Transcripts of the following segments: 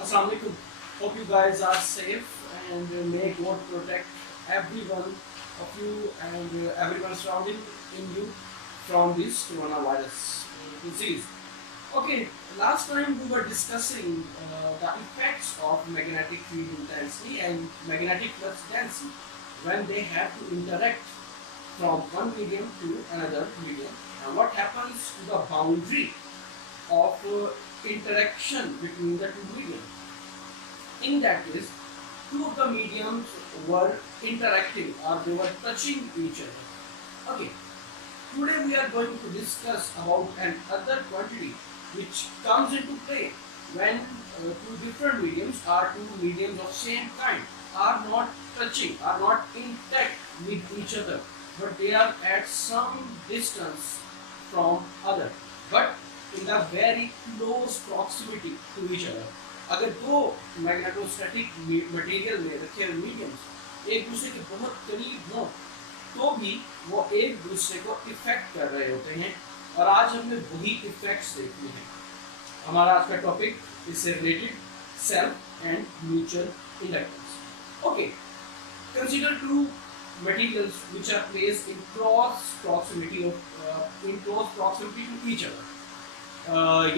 Assalamu alaikum. Hope you guys are safe and may God protect every one of you and everyone surrounding in you from this coronavirus disease. Okay, last time we were discussing the effects of magnetic field intensity and magnetic flux density when they have to interact from one medium to another medium, and what happens to the boundary of interaction between the two mediums. In that case, two of the mediums were interacting or they were touching each other. Okay, today we are going to discuss about another quantity which comes into play when two different mediums or two mediums of same kind are not touching, are not intact with each other, but they are at some distance from other, but in a very close proximity to each other. अगर दो magnetostatic material में रखे हुए मीडियम्स एक दूसरे के बहुत करीब हों तो भी वो एक दूसरे को इफेक्ट कर रहे होते हैं, और आज हमने वही इफेक्ट्स देखने हैं. हमारा आज का टॉपिक इससे related self and mutual inductance. Okay, consider two materials which are placed in close proximity to each other.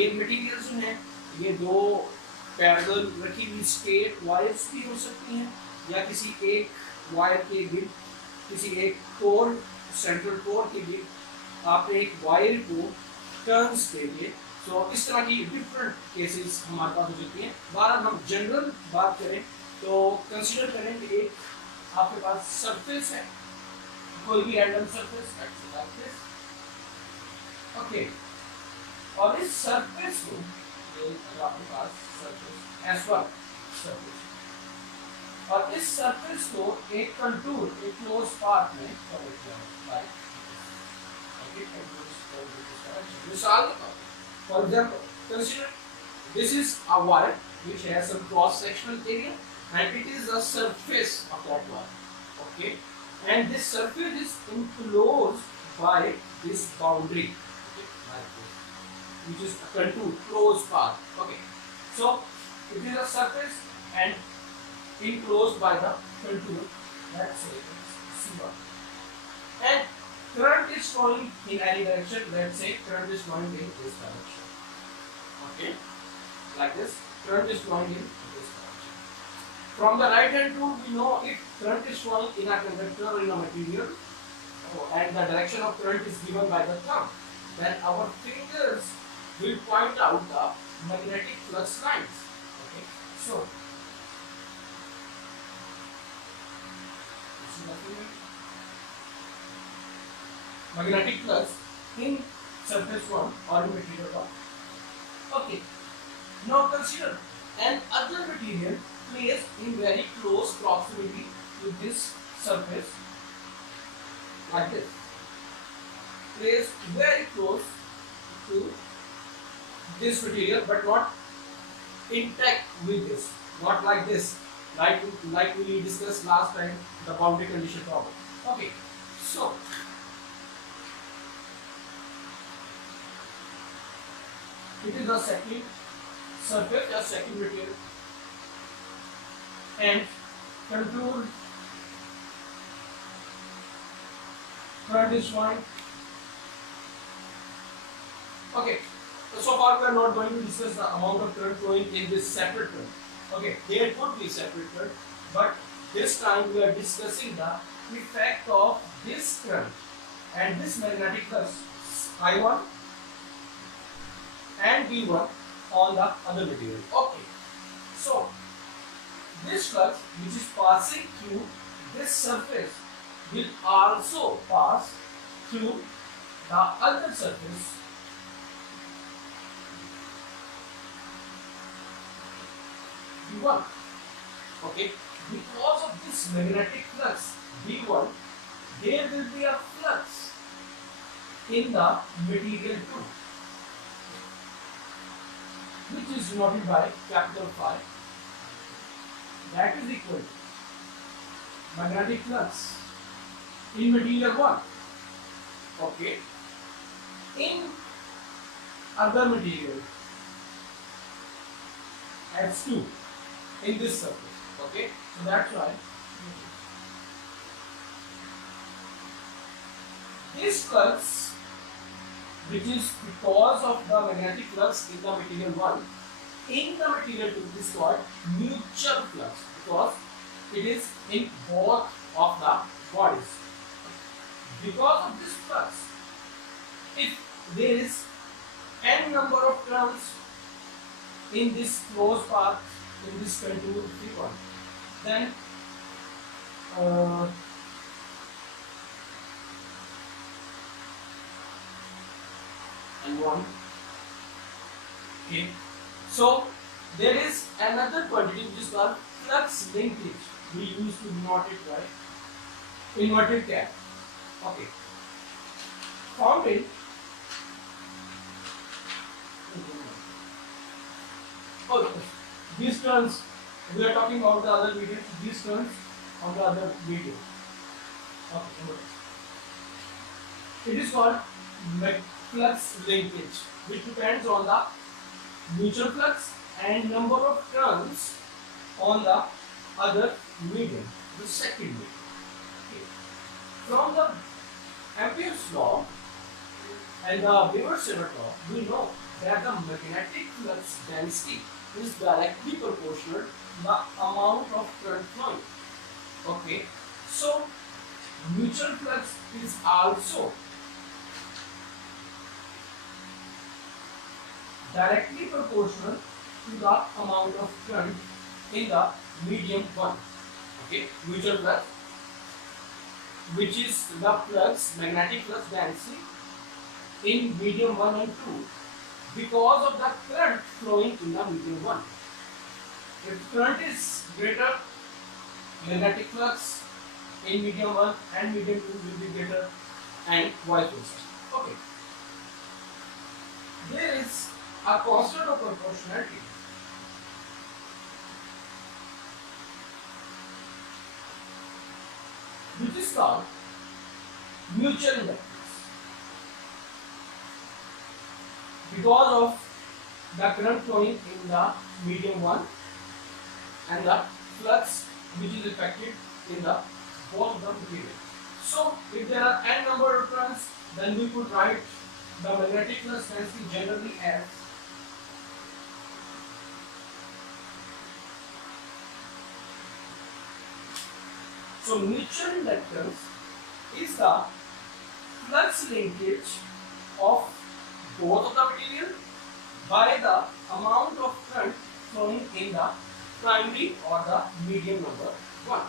ये materials जो हैं ये दो पैरेलल रखी हुई स्ट्रेट वायर्स भी हो सकती हैं, या किसी एक वायर के गिर्द, किसी एक कोर, सेंट्रल कोर के गिर्द आपने एक वायर को टर्न्स दे दिए. सो इस तरह की डिफरेंट केसेस हमारे पास हो सकती हैं. बार हम जनरल बात करें तो कंसीडर करें कि एक आपके पास सरफेस है, कोई भी रैंडम सरफेस. ओके, और इस सरफेस को आपके पास सरफेस S1 सरफेस, और इस सरफेस को एक कंटूर, एक क्लोज पाथ में कवर किया है. मिसाल for example, consider this is a wire which has some cross sectional area and it is the surface of that wire. Okay, and this surface is enclosed by this boundary, okay, like this, which is a contour, closed path. Okay, so it is a surface and enclosed by the contour, let's say C1, and current is flowing in any direction. Let's say current is flowing in this direction. Okay, like this, current is flowing in this direction. From the right hand rule, we know if current is flowing in a conductor or in a material, and the direction of current is given by the thumb, then our fingers will point out the magnetic flux lines. Okay, so magnetic flux in surface 1 or material 1. Okay, now consider another material placed in very close proximity to this surface, like this, placed very close to this material but not intact with this, not like this, like we discussed last time, the boundary condition problem. Okay, so it is the second surface, the second material, and contour current is flowing. Okay, so far we are not going to discuss the amount of current flowing in this separate current. Okay, there could be separate current, but this time we are discussing the effect of this current and this magnetic flux I1 and V1 on the other material. Okay, so this flux which is passing through this surface will also pass through the other surface V1. Okay, because of this magnetic flux V1, there will be a flux in the material 2, which is denoted by capital Phi. That is equal to magnetic flux in material 1. Okay, in other material H2 in this surface. Okay, so that's why this flux, which is because of the magnetic flux in the material 1, in the material 2 is called mutual flux because it is in both of the bodies. Because of this flux, if there is n number of turns in this closed path, in this contour P1, then and 1. Okay, so there is another quantity which is called flux linkage. We used to denote it by inverted cap. Okay, found in these terms we are talking about the other video. These terms on the other video. Okay, it is called flux linkage, which depends on the mutual flux and number of turns on the other medium, the second medium. Okay. From the Ampere's law and the Weber-Steinert law, we know that the magnetic flux density is directly proportional to the amount of current flowing. Okay, so mutual flux is also directly proportional to the amount of current in the medium 1. Okay, mutual flux, which is the flux, magnetic flux density in medium 1 and 2 because of the current flowing in the medium 1. If current is greater, magnetic flux in medium 1 and medium 2 will be greater and vice versa. Okay. There is a constant of proportionality which is called mutual inductance. Because of the current flowing in the medium 1 and the flux which is affected in the both of the material. So if there are n number of turns, then we could write the magnetic flux density generally as so mutual inductance is the flux linkage of both of the material by the amount of current flowing in the primary or the medium number 1.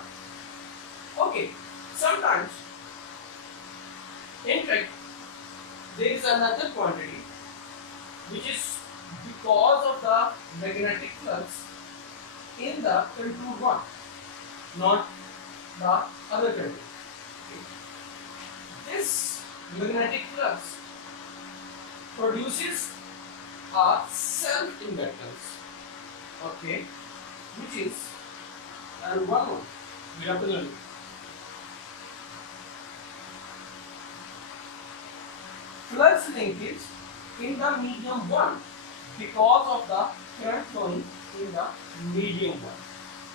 Okay, sometimes, in fact, there is another quantity which is because of the magnetic flux in the contour 1, not the other contour. Okay. This magnetic flux produces a self-inductance, okay, which is and one more we have to learn. Flux linkage in the medium 1 because of the current flowing in the medium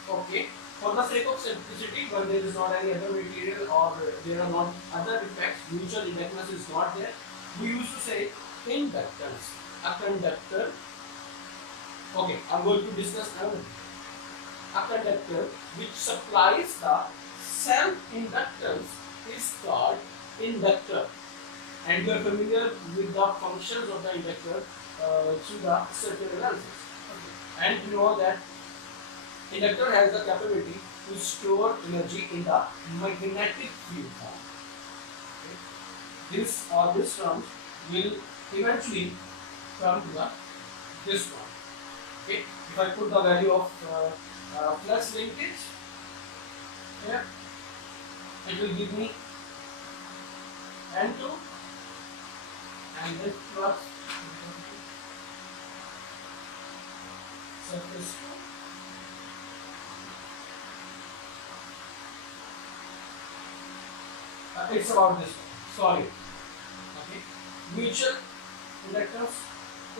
1. Okay, for the sake of simplicity, when there is not any other material or there are not other effects, mutual inductance is not there, we used to say inductance. A conductor, okay, I'm going to discuss another. A conductor which supplies the self-inductance is called inductor. And you are familiar with the functions of the inductor through the circuit analysis. Okay. And you know that inductor has the capability to store energy in the magnetic field form. Okay. This term will eventually come to this one. Okay. If I put the value of flux linkage here, it will give me N2 and this flux surface 2. It's about this one. Sorry. Okay. Mutual inductance.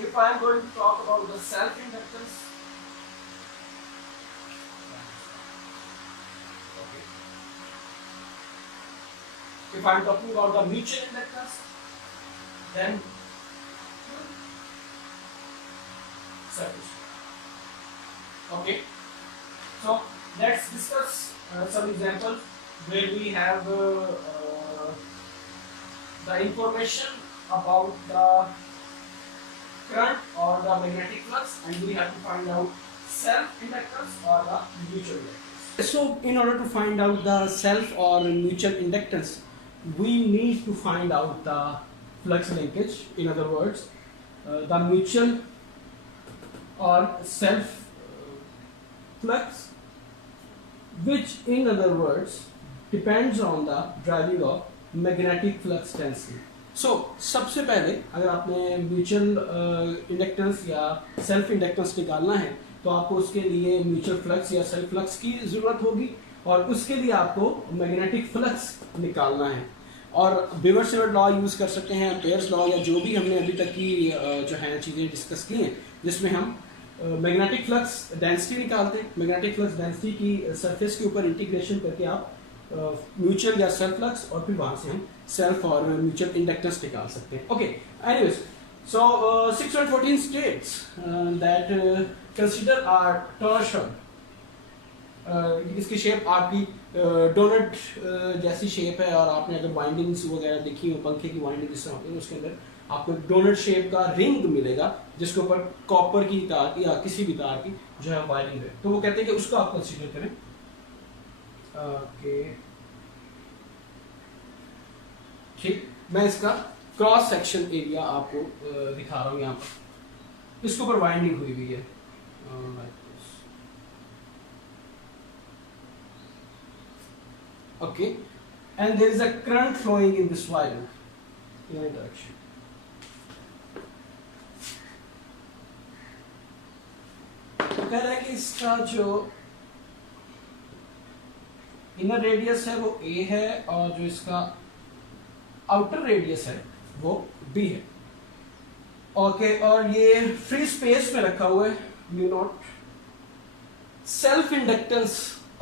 If I am going to talk about the self-inductance, If I'm talking about the mutual inductance, then surface. Okay, so let's discuss some examples where we have the information about the current or the magnetic flux, and we have to find out self inductance or the mutual inductance. So in order to find out the self or mutual inductance, we need to find out the flux linkage. In other words, the mutual or self flux, which in other words depends on the driving of magnetic flux density. So सबसे पहले अगर आपने mutual inductance या self inductance निकालना है तो आपको उसके लिए म्यूचुअल फ्लक्स या सेल्फ फ्लक्स की ज़रूरत होगी, और उसके लिए आपको मैग्नेटिक फ्लक्स निकालना है। और बीवर-शेवर्ड लॉ यूज़ कर सकते हैं, एम्पेयर्स लॉ, या जो भी हमने अभी तक की जो है चीज़ें डिस्कस की हैं, जिसमें हम मैग्नेटिक फ्लक्स डेंसिटी निकालते हैं। मैग्नेटिक फ्लक्स डेंसिटी की सरफेस के ऊपर इंटीग्रेशन करके आप म्यूचुअल या सेल्फ फ्लक्स, और फिर वहाँ से हम सेल्फ और म्यूचुअल इंडक्टेंस निकाल सकते हैं। Okay, anyways, so 614 states that consider our torsion. इसकी शेप आपकी डोनट जैसी शेप है, और आपने अगर वाइंडिंग्स वगैरह देखी हो, पंखे की वाइंडिंग जिस तरह होती है, उसके अंदर आपको डोनट शेप का रिंग मिलेगा जिसके ऊपर कॉपर की तार की या किसी भी तार की जो है वायरिंग है। तो वो कहते हैं कि उसको आप कंसीडर करें। ओके, ठीक, मैं इसका क्रॉस सेक्शन एरिया आपको दिखा रहा हूँ यहाँ पर। इसके ऊपर वाइंडिंग हुई हुई है, okay, and there is a current flowing in this wire in any direction. तो कह रहा है कि इसका जो इनर रेडियस है वो a है, और जो इसका आउटर रेडियस है वो b है। ओके, और ये फ्री स्पेस में रखा हुआ है, mu naught. Self inductance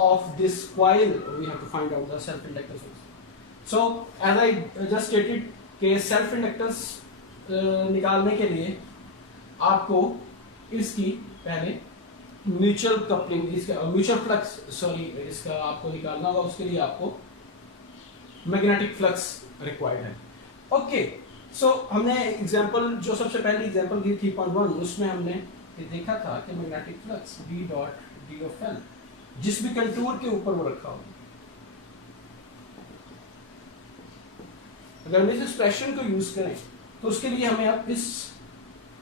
of this coil, we have to find out the self inductance. So as I just stated कि सेल्फ इंडक्टेंस निकालने के लिए आपको इसकी पहले म्यूचुअल कपलिंग, इसका म्यूचुअल फ्लक्स, सॉरी, इसका आपको निकालना होगा। उसके लिए आपको मैग्नेटिक फ्लक्स रिक्वायर्ड है। ओके, सो हमने एग्जांपल, जो सबसे पहली एग्जांपल दी 3.1, उसमें हमने ये देखा था कि magnetic flux B dot D of L जिस भी कंटूर के ऊपर वो रखा होगा, अगर हम इस एक्सप्रेशन को यूज करें तो उसके लिए हमें अब इस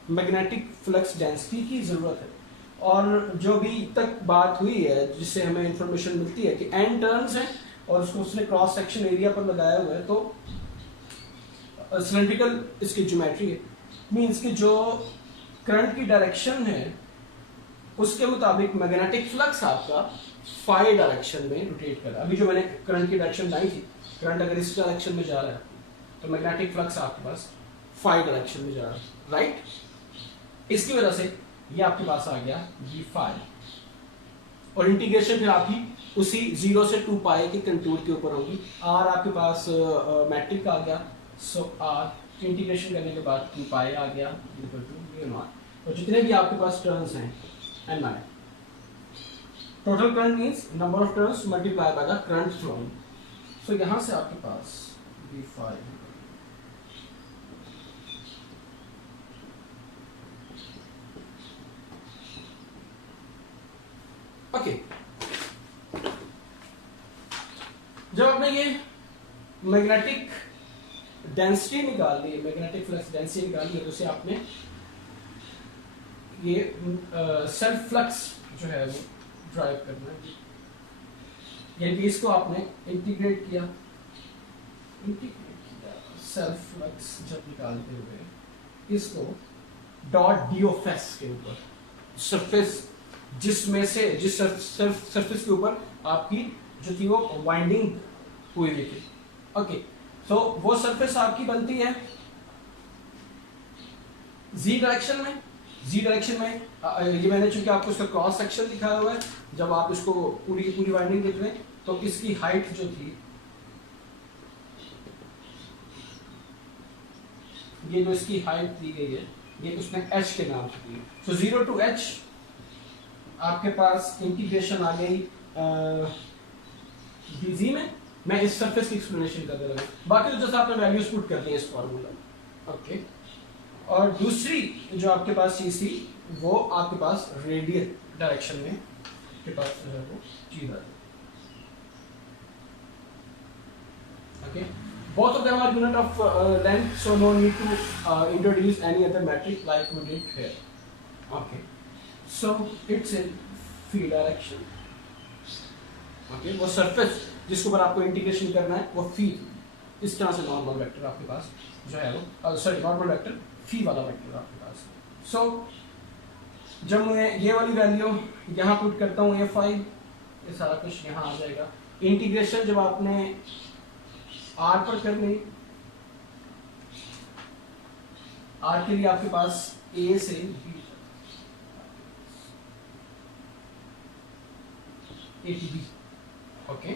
मैग्नेटिक फ्लक्स डेंसिटी की जरूरत है। और जो भी तक बात हुई है, जिससे हमें इंफॉर्मेशन मिलती है कि n टर्न्स हैं और उसको उसने क्रॉस सेक्शन एरिया पर लगाया हुआ है, तो सिलेंड्रिकल इसकी ज्योमेट्री है, मींस कि जो करंट की डायरेक्शन है उसके मुताबिक मैग्नेटिक फ्लक्स आपका फाई डायरेक्शन में रोटेट कर रहा है। अभी जो मैंने करंट की डायरेक्शन बनाई थी, करंट अगर इस डायरेक्शन में जा रहा है तो मैग्नेटिक फ्लक्स आपके पास फाई डायरेक्शन में जा रहा है, राइट। इसकी वजह से ये आपके पास आ गया G फाई, और इंटीग्रेशन फिर आपकी उसी 0 से 2 पाई के कंटूर के ऊपर होगी। R आपके पास मैट्रिक आ गया, सो R इंटीग्रेशन करने के बाद 2 पाई आ गया इक्वल टू म्यू नॉट, और जितने भी आपके पास टर्न्स हैं Ni, total current means number of turns multiply by the current flowing. So यहां से आपके पास V फाई ओके। जब आपने ये मैग्नेटिक डेंसिटी निकाल ली, मैग्नेटिक फ्लक्स डेंसिटी निकाल ली, तो उसे आपने ये सेल्फ फ्लक्स जो है वो ड्राइव करना है, यानी कि इसको आपने इंटीग्रेट किया सेल्फ फ्लक्स जब निकालते हुए इसको डॉट डी ऑफ एस के ऊपर, सरफेस जिसमें से जिस सरफेस के ऊपर आपकी जो थी वो वाइंडिंग हुई हुई थी। ओके, तो वो सरफेस आपकी बनती है जी डायरेक्शन में। जी डायरेक्शन में ये मैंने चूंकि आपको इसका क्रॉस सेक्शन दिखाया हुआ है, जब आप इसको पूरी की पूरी वाइंडिंग देख रहे हैं तो इसकी हाइट जो थी ये जो इसकी हाइट दी गई है ये उसने h के नाम से दी है। सो 0 to h आपके पास इंटीग्रेशन आ गई bz में। मैं इस सरफेस की एक्सप्लेनेशन कर दे रहा हूँ, बाकी तो जैसे आपने वैल्यूज पुट कर दिए इस फॉर्मूला। ओके, और दूसरी जो आपके पास चीज थी वो आपके पास रेडियल डायरेक्शन में के पास जो है वो चीज आ जाए। Okay, both of them are unit of length, so no need to introduce any other metric like we did here. Okay, so it's in phi direction. Okay, वो surface जिसके ऊपर आपको इंटीग्रेशन करना है वो phi, इस तरह से नॉर्मल वेक्टर आपके पास जो है वो सॉरी नॉर्मल वेक्टर phi वाला वेक्टर आपके पास। so जब मैं ये वाली वैल्यू यहाँ पुट करता हूँ ये 5, ये सारा कुछ यहाँ आ जाएगा। इंटीग्रेशन जब आपने r पर करनी, r के लिए आपके पास a से b a to b। Okay,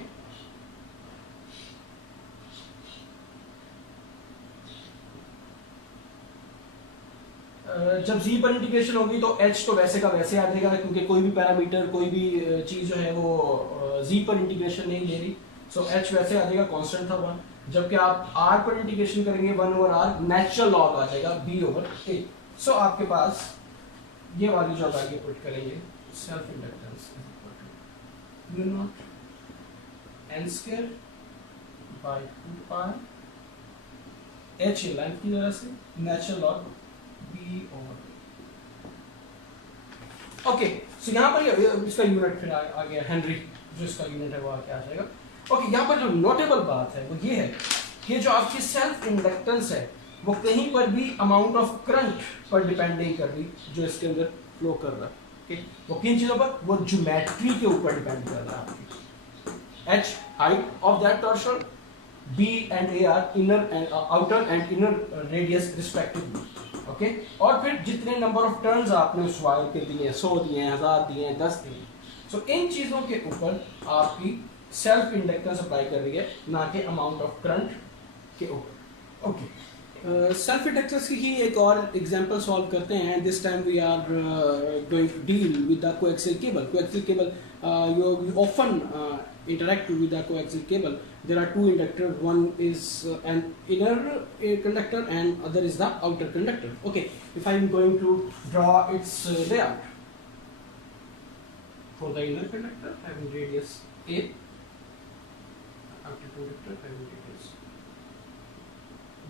जब z पर इंटीग्रेशन होगी तो h तो वैसे का वैसे आ जाएगा, क्योंकि कोई भी पैरामीटर कोई भी चीज जो है वो z पर इंटीग्रेशन नहीं ले रही। सो h वैसे आ जाएगा, कांस्टेंट था 1। जबकि आप r पर इंटीग्रेशन करेंगे 1/r नेचुरल लॉग आ जाएगा b/a। सो आपके पास ये वाली जो आगे पुट करेंगे self inductance u0 n square by 2r h length की वजह से नेचुरल लॉग b/a। ओके, सो यहाँ पर इसका यूनिट फिर आ गया हेनरी, जो इसका यूनिट है वो आके आ जाएगा। ओके, यहाँ पर जो नोटेबल बात है वो ये है कि जो आपकी सेल्फ इंडक्टेंस है वो कहीं पर भी अमाउंट ऑफ करंट पर डिपेंड नहीं कर रही जो इसके अंदर फ्लो कर रहा है। okay? वो किन चीजों पर, वो ज्योमेट्री के ऊपर डिपेंड कर रहा है आपकी। h height of that torsion, b and a are inner and outer and inner radius respectively। Okay, और फिर जितने नंबर ऑफ टर्न्स आपने उस वायर के दिए, 100 दिए, 1000 दिए, 10 दिए, सो इन चीजों के ऊपर आपकी सेल्फ इंडक्टेंस अप्लाई कर रही है, ना कि अमाउंट ऑफ करंट के ऊपर। ओके, सेल्फ इंडक्टेंस की ही एक और एग्जांपल सॉल्व करते हैं। This time we are going to deal with the coaxial cable. Coaxial cable you often interact with the coaxial cable. There are two inductors, one is an inner conductor and other is the outer conductor. Okay, if I am going to draw its layout, for the inner conductor having radius a, outer conductor having radius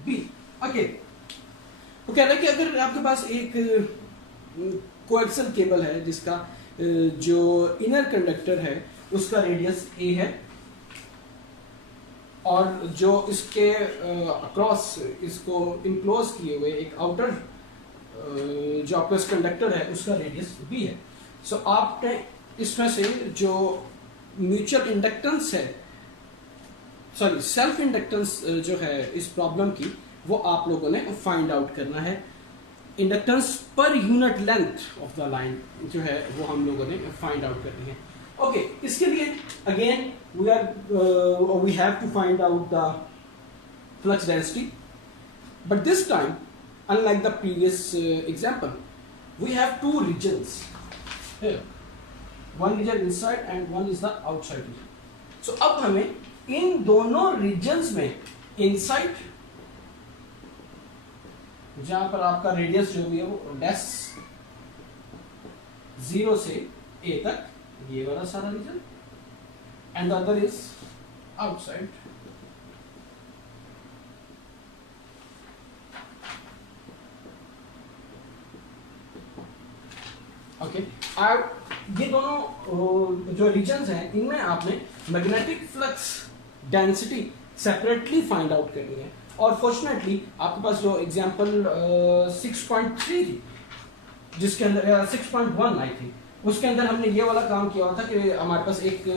b. Okay, तो कह रहा है कि अगर आपके पास एक coaxial cable है जिसका जो इनर कंडक्टर है उसका रेडियस a है, और जो इसके अक्रॉस इसको इनक्लोज किए हुए एक आउटर जो आपका कंडक्टर है उसका रेडियस b है। सो आपने इसमें से जो म्यूचुअल इंडक्टेंस है, सॉरी सेल्फ इंडक्टेंस जो है इस प्रॉब्लम की, वो आप लोगों ने फाइंड आउट करना है। Inductance per unit length of the line जो है वो हम लोगों ने फाइंड आउट करनी है। ओके, इसके लिए again we have to find out the flux density, but this time unlike the previous example we have two regions here, one region inside and one is the outside region. So अब हमें इन दोनों रीजन्स में इनसाइड जहां पर आपका रेडियस जो भी है वो डैश 0 से a तक, ये वाला सारा region, and the other is outside. Okay, ये दोनों जो रीजन्स हैं इनमें आपने magnetic flux density separately find out करनी है। और फॉर्चुनेटली आपके पास जो एग्जांपल 6.3 थी, जिसके अंदर 6.1 आई थी, उसके अंदर हमने ये वाला काम किया था कि हमारे पास एक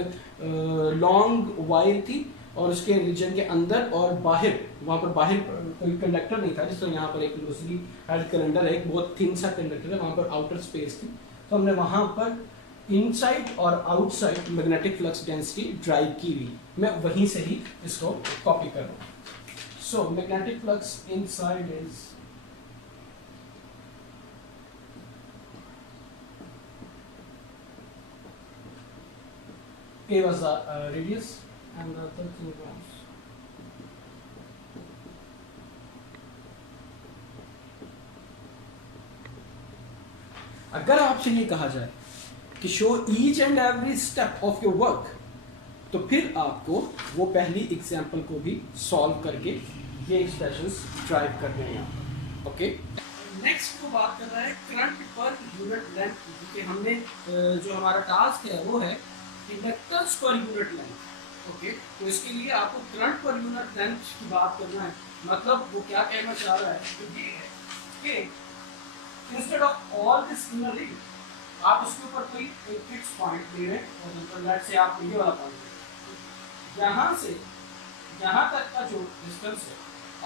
लॉन्ग वायर थी और उसके रीजन के अंदर और बाहर, वहाँ पर बाहर कोई कंडक्टर नहीं था, जिससे यहाँ पर एक लूजली हेल्ड कैलेंडर है, एक बहुत थिन सा कंडक्टर है, वहाँ पर आउटर स्पेस थी। तो हमने वहाँ पर इनसाइड और outside magnetic flux density drive की हुई, मैं वहीं से ही इसको कॉपी कर रहा हूँ। So magnetic flux inside is A was the radius and the 13 grams. अगर आपसे ये कहा जाए कि show each and every step of your work, तो फिर आपको वो पहली एग्जाम्पल को भी सॉल्व करके ये एक्सप्रेशंस ड्राइव करने हैं। ओके, नेक्स्ट को बात कर रहा है करंट पर यूनिट लेंथ, क्योंकि हमने जो हमारा टास्क है वो है inductance per unit length. Okay, तो इसके लिए आपको करंट पर यूनिट लेंथ की बात करना है। मतलब वो क्या कहना चाह रहा है तो ये है कि instead of all this inner ring, आप उसके ऊपर कोई एक फिक्स पॉइंट ले रहे हैं, और लेट से आप ये वाला पॉइंट यहाँ से यहाँ तक का जो डिस्टेंस है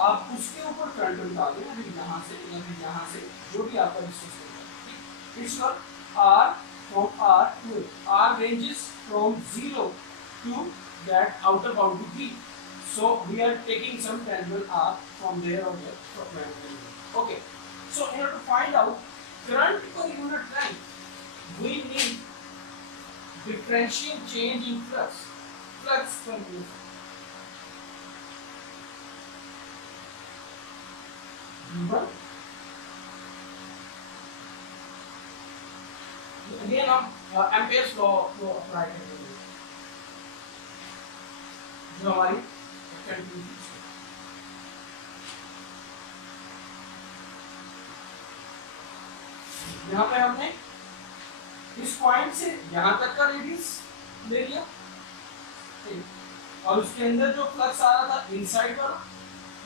आप उसके ऊपर करंट निकालें, यानी यहाँ से या फिर यहाँ से जो भी आपका डिस्टेंस है। It's called r from r to r ranges from 0 to that outer boundary B. So we are taking some tangent R from there or there. Okay. So in order to find out current per unit length, we need differential change in flux. Flux per unit. V1. Again हम Ampere's law को apply करेंगे, जो हमारी यहाँ पे हमने इस पॉइंट से यहाँ तक का रेडियस ले लिया, और उसके अंदर जो फ्लक्स आ रहा था इनसाइड वाला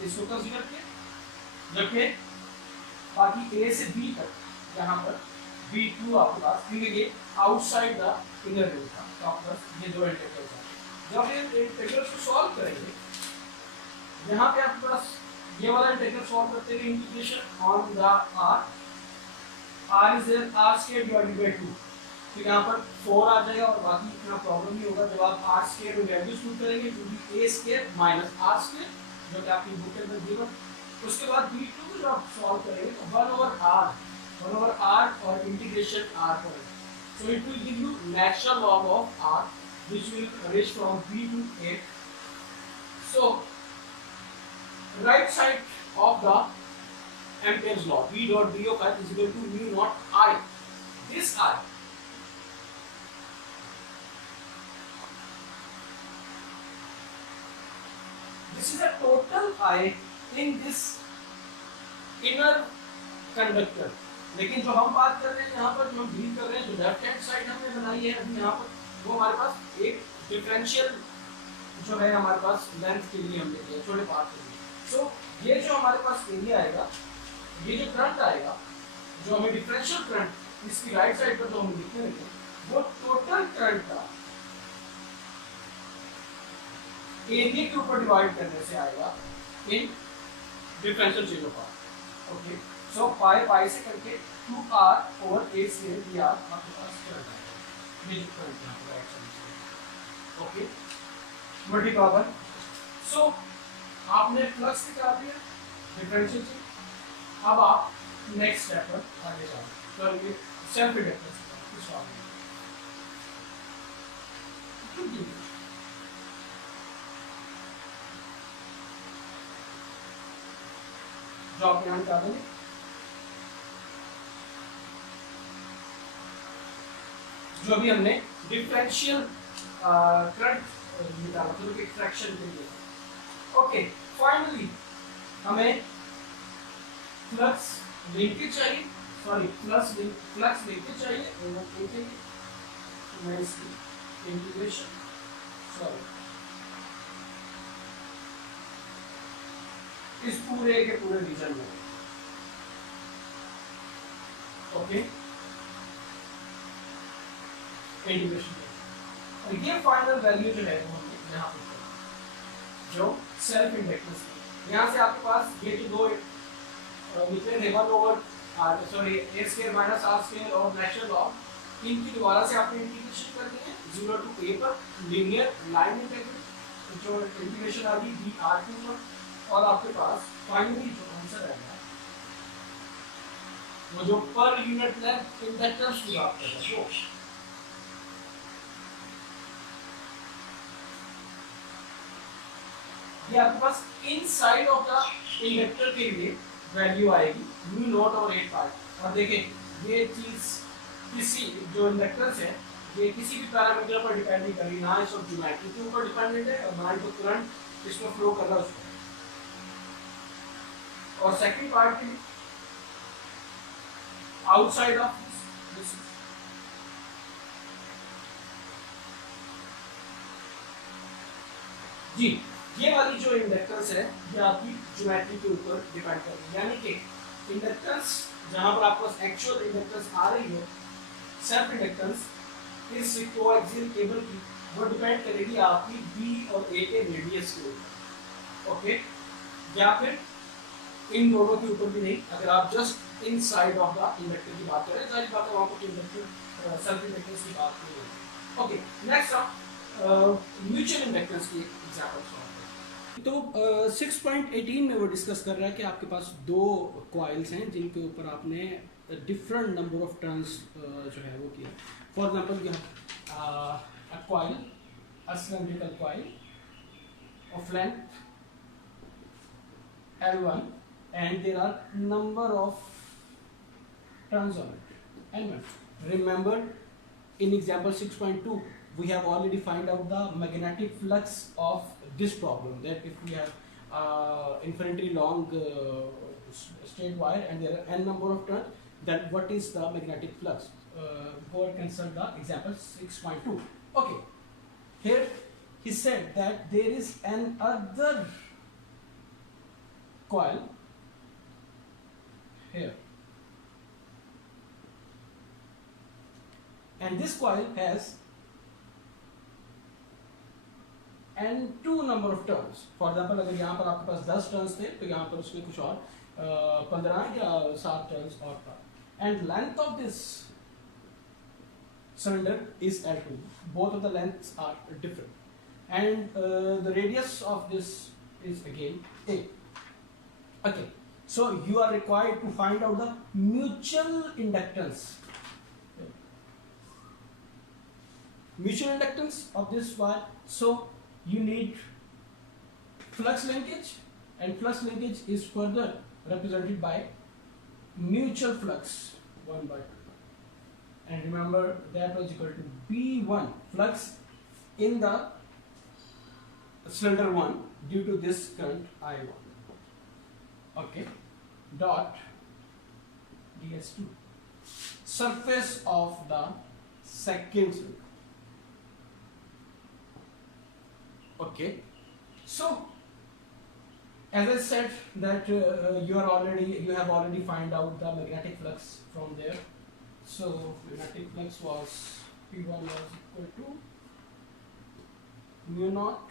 इसको कंसीडर किया, जबकि बाकी A से B तक यहाँ पर V2 आपके पास, क्योंकि ये आउटसाइड द इनर रिंग था, तो आपके पास ये दो इंटीग्रल था। जब ये इंटीग्रल को सॉल्व करेंगे, यहाँ पे आपके पास ये वाला इंटीग्रल सॉल्व करते हुए integration on the r is r square divided by 2, तो यहाँ पर 4 आ जाएगा और बाकी इतना प्रॉब्लम नहीं होगा जब आप r स्क्वायर में वैल्यूज पुट करेंगे, क्योंकि a square minus r square जो कि आपकी बुक के अंदर दिया। उसके बाद v2 जब आप सॉल्व करेंगे तो 1 over r और इंटीग्रेशन r पर, so it will give you natural log of r which will range from b to a. So right side of the Ampere's law, v dot d of I is equal to mu naught I. This I this is a total I in this inner conductor। लेकिन जो हम बात कर रहे हैं यहाँ पर, जो हम डील कर रहे हैं, जो लेफ्ट हैंड साइड हमने बनाई है अभी यहाँ पर, वो हमारे पास एक डिफरेंशियल जो है हमारे पास लेंथ के लिए हमने लिया, छोटे पार्ट के लिए। सो ये जो हमारे पास एरिया आएगा, ये जो करंट आएगा, जो हमें डिफरेंशियल करंट इसकी राइट साइड पर जो हम लिखने लगे, वो टोटल करंट का एरिया के ऊपर डिवाइड करने से आएगा in differential change of r. Okay, so pi से करके 2r over a square dr आपके पास करंट आएगा, ये जो करंट यहाँ पर राइट साइड से। Okay, multiple. सो आपने फ्लक्स निकाल दिया, डिफरेंशियल चेंज। अब आप नेक्स्ट स्टेप पर आगे जाओ, करेंगे सेल्फ इंडक्टेंस का सॉल्व। जो आप यहाँ निकालेंगे, जो भी हमने डिफरेंशियल करंट निकाला, तो एक्सट्रैक्शन के लिए। ओके, फाइनली हमें फ्लक्स लिंकेज चाहिए, सॉरी फ्लक्स लिंकेज चाहिए, मैं इसकी इंटीग्रेशन सॉरी इस पूरे के पूरे रीजन में। ओके, इंटीग्रेशन, और ये फाइनल वैल्यू जो है वो हमने यहाँ पे जो सेल्फ इंडक्टेंस, यहाँ से आपके पास ये जो दो निकले थे 1 over sorry a square minus r square और नेचुरल लॉग, इनकी दोबारा से आपने इंटीग्रेशन करनी है 0 to a पर लीनियर लाइन इंटीग्रेशन, जो इंटीग्रेशन आ गई dr2 और आपके पास फाइनली जो आंसर आएगा वो जो पर यूनिट लेंथ इंडक्टेंस की बात कर रहे हैं, ये आपके पास इनसाइड ऑफ द इंडक्टर के लिए वैल्यू आएगी म्यू नॉट और 8 पाई। और देखें ये चीज किसी जो इंडक्टर्स है ये किसी भी पैरामीटर पर डिपेंड नहीं कर रही, ना इस ज्योमेट्री के ऊपर डिपेंडेंट है और ना ही तो करंट इसमें फ्लो कर रहा है उसको। और सेकंड पार्ट के लिए आउटसाइड ऑफ दिस जी, ये वाली जो इंडक्टेंस है ये आपकी ज्योमेट्री के ऊपर डिपेंड करती है, यानी कि इंडक्टेंस जहां पर आपको एक्चुअल इंडक्टेंस आ रही हो, सेल्फ इंडक्टेंस इस कोएक्सियल केबल की, वो डिपेंड करेगी आपकी बी और ए के रेडियस के ऊपर, ओके, या फिर इन दोनों के ऊपर भी नहीं। अगर आप just inside of the inductor की बात करें, जाहिर बात है वहां पर इंडक्टर सेल्फ इंडक्टेंस की बात नहीं होगी। ओके, नेक्स्ट आप म्यूचुअल इंडक्टेंस की एग्जांपल सॉल्व करें। तो 6.18 में वो डिस्कस कर रहा है कि आपके पास दो कॉइल्स हैं जिनके ऊपर आपने डिफरेंट नंबर ऑफ टर्न्स जो है वो किया। For example you have a coil, a cylindrical coil of length L1 and there are number of turns on it, N1. Remember in example 6.2 we have already find out the magnetic flux of this problem, that if we have infinitely long straight wire and there are n number of turns, then what is the magnetic flux? Go and consult the example 6.2. Okay, here he said that there is another coil here, and this coil has n2 number of turns. For example, अगर यहाँ पर आपके पास 10 turns थे तो यहाँ पर उसमें कुछ और 15 या 7 turns और था, and length of this cylinder is L2. Both of the lengths are different, and the radius of this is again A. Okay, so you are required to find out the mutual inductance. Mutual inductance of this wire. So you need flux linkage, and flux linkage is further represented by mutual flux 1/2. And remember that was equal to B1 flux in the cylinder 1 due to this current I1. Okay, dot ds2 surface of the second cylinder. Okay, so as I said that you have already find out the magnetic flux from there. So magnetic flux was P1 was equal to mu naught,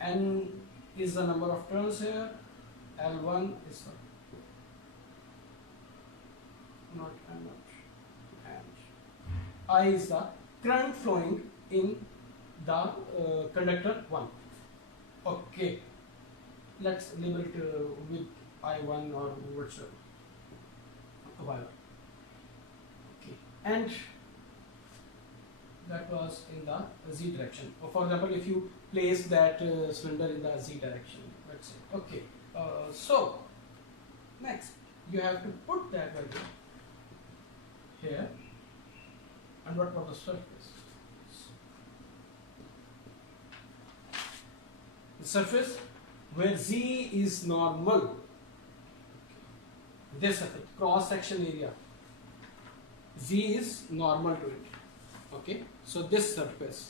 n is the number of turns here, L1 is not N naught, and I is the current flowing in the conductor 1. Okay, let's label it with I1 or whatever. Okay, and that was in the Z direction. Or for example, if you place that cylinder in the Z direction, let's say. Okay, so next you have to put that value here, and what was the surface? The surface where Z is normal, this surface, cross section area, Z is normal to it. Okay, so this surface,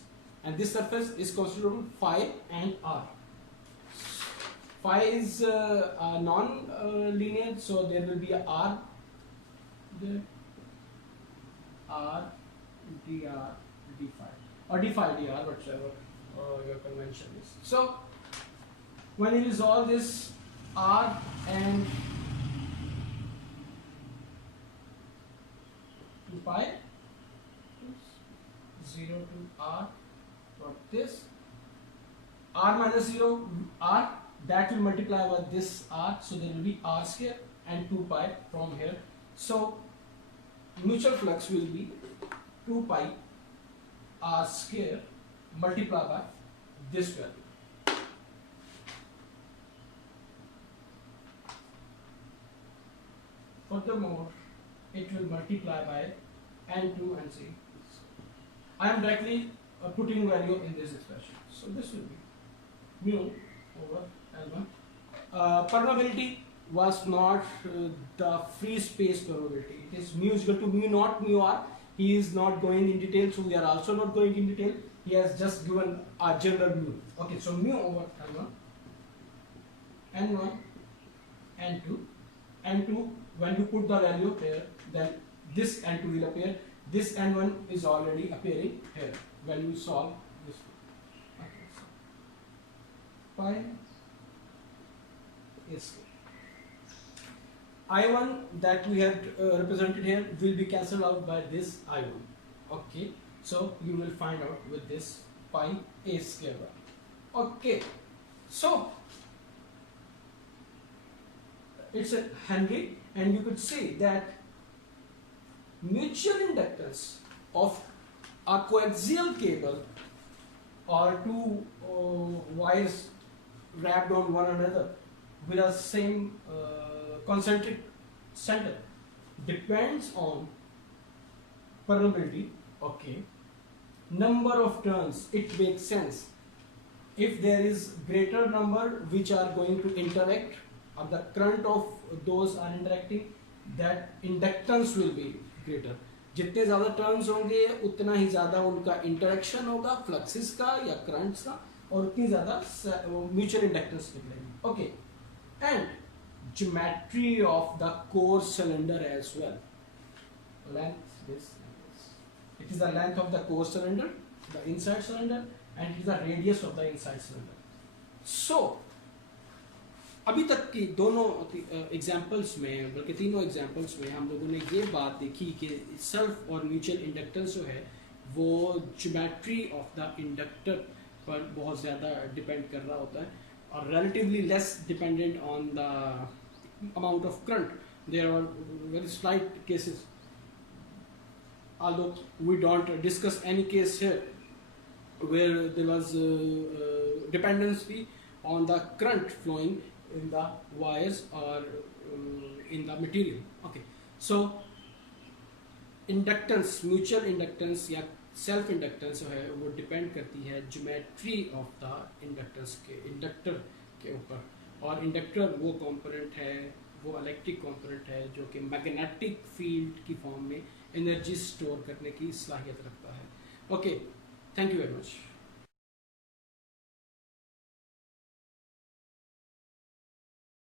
and this surface is considered phi and R. Phi is non-linear, so there will be a R there, R dr d phi or d phi dr, whichever your convention is. So when you resolve this R and 2 pi 0 to R, for this R minus 0 R, that will multiply by this R, so there will be R square and 2 pi from here. So mutual flux will be 2 pi R square multiplied by this value. furthermore it will multiply by n2 and c. I am directly putting value in this expression, so this will be mu over L1. Permeability was not the free space probability. It is mu is equal to mu naught mu r. He is not going in detail, so we are also not going in detail. He has just given a general mu. Okay, so mu over L1, N1, N2, N2. When you put the value here, then this N2 will appear. This N1 is already appearing here when you solve this. Okay, so pi is I1 that we have represented here will be cancelled out by this I1. Okay, so you will find out with this pi a square y. Okay, so it's a Henry, and you could see that mutual inductance of a coaxial cable or two wires wrapped on one another with a same concentric center depends on permeability. Okay, number of turns. It makes sense. If there is greater number which are going to interact, or the current of those are interacting, that inductance will be greater. जितने ज़्यादा टर्न्स होंगे उतना ही ज़्यादा उनका इंटरेक्शन होगा फ्लक्सेस का या करंट्स का, और उतनी ज़्यादा म्यूचुअल इंडक्टेंस निकलेगी. Okay, and geometry of the core cylinder as well. Length this. It is the length of the core cylinder, the inside cylinder, and it is the radius of the inside cylinder. So अभी तक की दोनों एग्जाम्पल्स में, बल्कि तीनों एग्जाम्पल्स में हम लोगों ने ये बात देखी कि सेल्फ और म्यूचुअल इंडक्टेंस जो है वो ज्योमेट्री ऑफ द इंडक्टर पर बहुत ज़्यादा डिपेंड कर रहा होता है, और relatively less dependent on the amount of current. There are very slight cases, although we don't discuss any case here where there was dependency on the current flowing in the wires or in the material. Okay, so inductance, mutual inductance या self inductance जो है वो डिपेंड करती है geometry of the inductance के, इंडक्टर के ऊपर. और इंडक्टर वो कंपोनेंट है, वो इलेक्ट्रिक कंपोनेंट है जो कि मैग्नेटिक फील्ड की फॉर्म में एनर्जी स्टोर करने की सलाहियत रखता है. Okay, thank you very much.